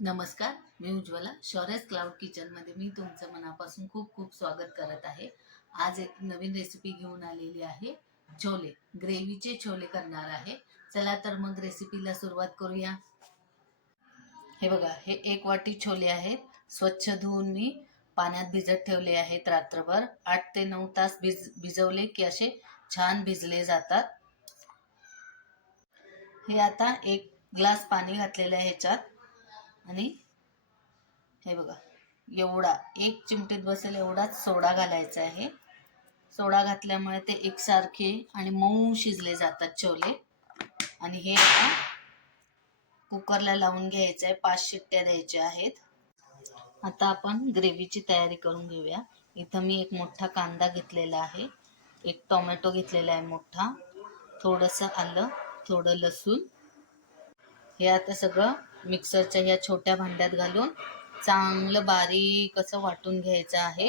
नमस्कार, मी उज्ज्वला. शौर्यस क्लाउड किचनमध्ये मी तुमचं मनापासून खूप खूप स्वागत करत आहे. आज एक नवीन रेसिपी घेऊन आलेली आहे. छोले, ग्रेव्हीचे छोले करणार आहे. चला तर मग रेसिपीला सुरुवात करूया. हे बघा, हे 1 वाटी छोले आहेत. स्वच्छ धुवून मी पाण्यात भिजत ठेवले आहेत रात्रभर. 8 ते 9 तास भिजवले की असे छान भिजले जातात. हे आता 1 ग्लास पाणी घातलेलं आहे ह्याच्यात. आणि हे बघा, एवढा 1 चिमटीत बसेल एवढाच सोडा घालायचा आहे. सोडा घातल्यामुळे ते एकसारखे आणि मऊ शिजले जातात छोले. आणि हे आता कुकरला लावून घ्यायचं आहे. 5 शिट्ट्या द्यायच्या आहेत. आता आपण ग्रेव्हीची तयारी करून घेऊया. इथं मी एक मोठा कांदा घेतलेला आहे, एक टोमॅटो घेतलेला आहे मोठा, थोडंसं आलं, थोडं लसूण. हे आता सगळं मिक्सरच्या ह्या छोट्या भांड्यात घालून चांगलं बारीक असं वाटून घ्यायचं आहे.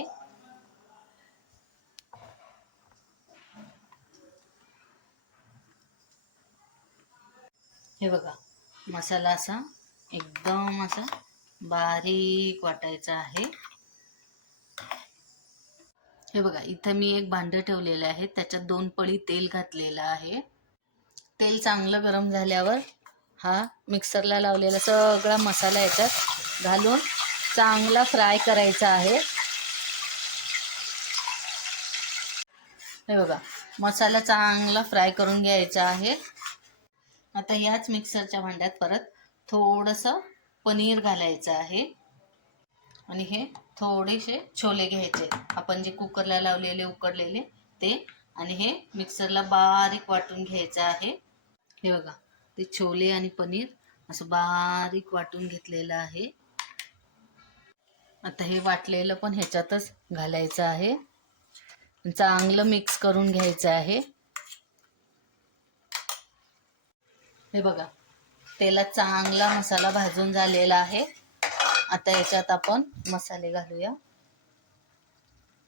हे बघा, मसाला असा एकदम असा बारीक वाटायचा आहे. हे बघा, इथं मी एक भांडं ठेवलेलं आहे, त्याच्यात 2 पळी तेल घातलेलं आहे. तेल चांगलं गरम झाल्यावर हा मिक्सरला लावलेला सगळा मसाला याच्यात घालून चांगला फ्राय करायचा आहे. हे बघा, मसाला चांगला फ्राय करून घ्यायचा आहे. आता याच मिक्सरच्या भांड्यात परत थोडंसं पनीर घालायचं आहे. आणि हे थोडेसे छोले घ्यायचे, आपण जे कुकरला लावलेले उकडलेले ते. आणि हे मिक्सरला बारीक वाटून घ्यायचं आहे. हे बघा, ते छोले आणि पनीर असं बारीक वाटून घेतलेलं आहे. आता हे वाटलेलं पण ह्याच्यातच घालायचं आहे. चांगलं मिक्स करून घ्यायचं आहे. हे बघा, तेलात चांगला मसाला भाजून झालेला आहे. आता याच्यात आपण मसाले घालूया.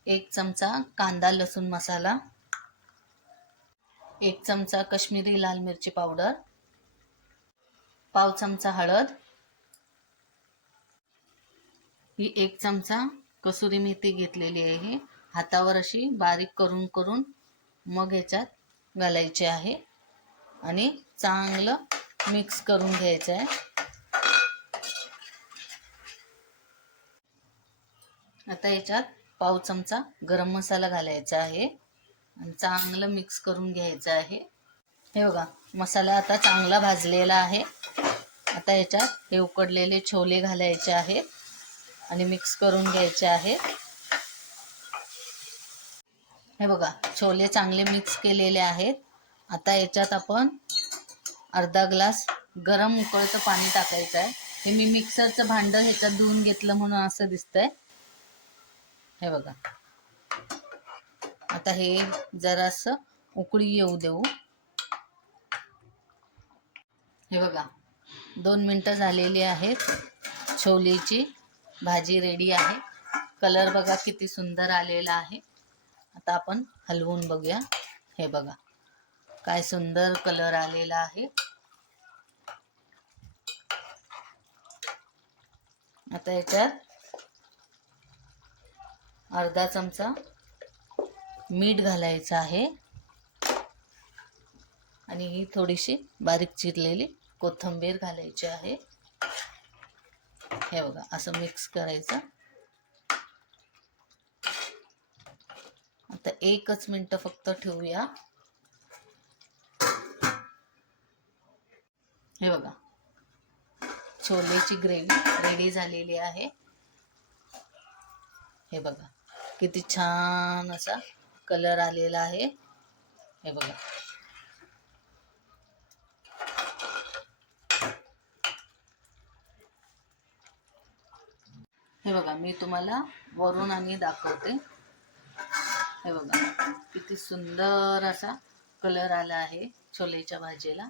1 चमचा कांदा लसूण मसाला, 1 चमचा काश्मीरी लाल मिरची पावडर, पाव चमचा हळद, ही 1 चमचा कसुरी मेथी घेतलेली आहे. हातावर अशी बारीक करून करून मग ह्याच्यात घालायची आहे आणि चांगलं मिक्स करून घ्यायचं आहे. आता याच्यात पाव चमचा गरम मसाला घालायचा आहे आणि चांगलं मिक्स करून घ्यायचं आहे. हे बघा, मसाला आता चांगला भाजलेला आहे. आता याच्यात हे उकडलेले छोले घालायचे आहेत आणि मिक्स करून घ्यायचे आहे. हे बघा, छोले चांगले मिक्स केलेले आहेत. आता याच्यात आपण अर्धा ग्लास गरम उकळतं पाणी टाकायचं आहे. हे मी मिक्सरचं भांडं ह्याच्यात धुवून घेतलं म्हणून असं दिसतंय. हे बघा, आता हे जरासं उकळी येऊ देऊ. हे बघा, 2 मिनटं झालेली आहेत. छोलेची भाजी रेडी आहे. कलर बघा किती सुंदर आलेला आहे. आता आपण हलवून बघूया. हे बघा, काय सुंदर कलर आलेला आहे. आता याच्यात अर्धा चमचा मीठ घालायचं आहे आणि ही थोडीशी बारीक चिरलेली कोथिंबीर घालायची आहे. हे बघा, असं मिक्स करायचं. आता 1च मिनिट फक्त ठेवूया. हे बघा, छोलेची ग्रेव्ही रेडी झालेली आहे. हे बघा, किती छान असा कलर आलेला आहे. हे बघा, हे बघा, मी तुम्हाला वरून आणि दाखवते. हे बघा, किती सुंदर असा कलर आला आहे छोलेच्या भाजीला.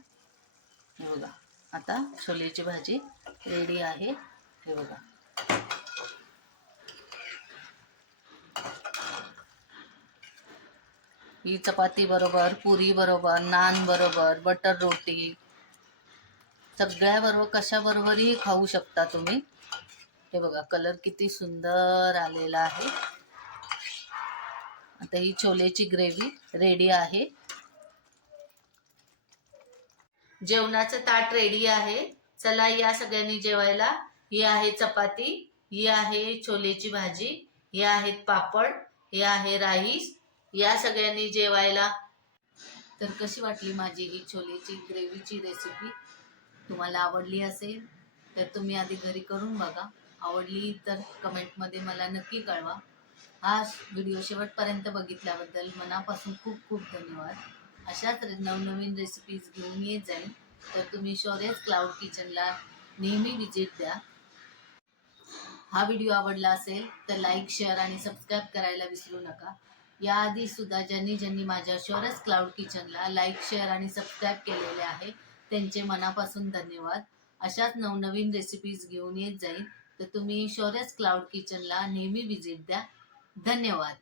हे बघा, आता छोलेची भाजी रेडी आहे. हे बघा, ही चपाती बरोबर, पुरी बरोबर, नान बरोबर, बटर रोटी सगळ्याबरोबर कशाबरोबरही खाऊ शकता तुम्ही. हे बघा कलर किती सुंदर आलेला आहे. आता ही छोलेची ग्रेव्ही रेडी आहे. जेवणाचं ताट रेडी आहे. चला या सगळ्यांनी जेवायला. ही आहे चपाती, ही आहे छोलेची भाजी, ही आहेत पापड, हे आहे राईस. या सगळ्यांनी जेवायला. तर कशी वाटली माझी ही छोलेची ग्रेव्हीची रेसिपी? तुम्हाला आवडली असेल तर तुम्ही आधी घरी करून बघा. आवडली तर कमेंटमध्ये मला नक्की कळवा. हा व्हिडिओ शेवटपर्यंत बघितल्याबद्दल मनापासून खूप खूप धन्यवाद. अशाच नवनवीन रेसिपीज घेऊन येत जाईल. तर तुम्ही शौर्यस क्लाउड किचनला नेहमी विजिट द्या. हा व्हिडिओ आवडला असेल तर लाईक, शेअर आणि सबस्क्राईब करायला विसरू नका. याआधी सुद्धा ज्यांनी माझ्या शौर्यस क्लाउड किचनला लाईक, शेअर आणि सबस्क्राईब केलेले आहे त्यांचे मनापासून धन्यवाद. अशाच नवनवीन रेसिपीज घेऊन येत जाईल. तर तुम्ही शौर्यस क्लाउड किचनला नेहमी विजिट द्या. धन्यवाद.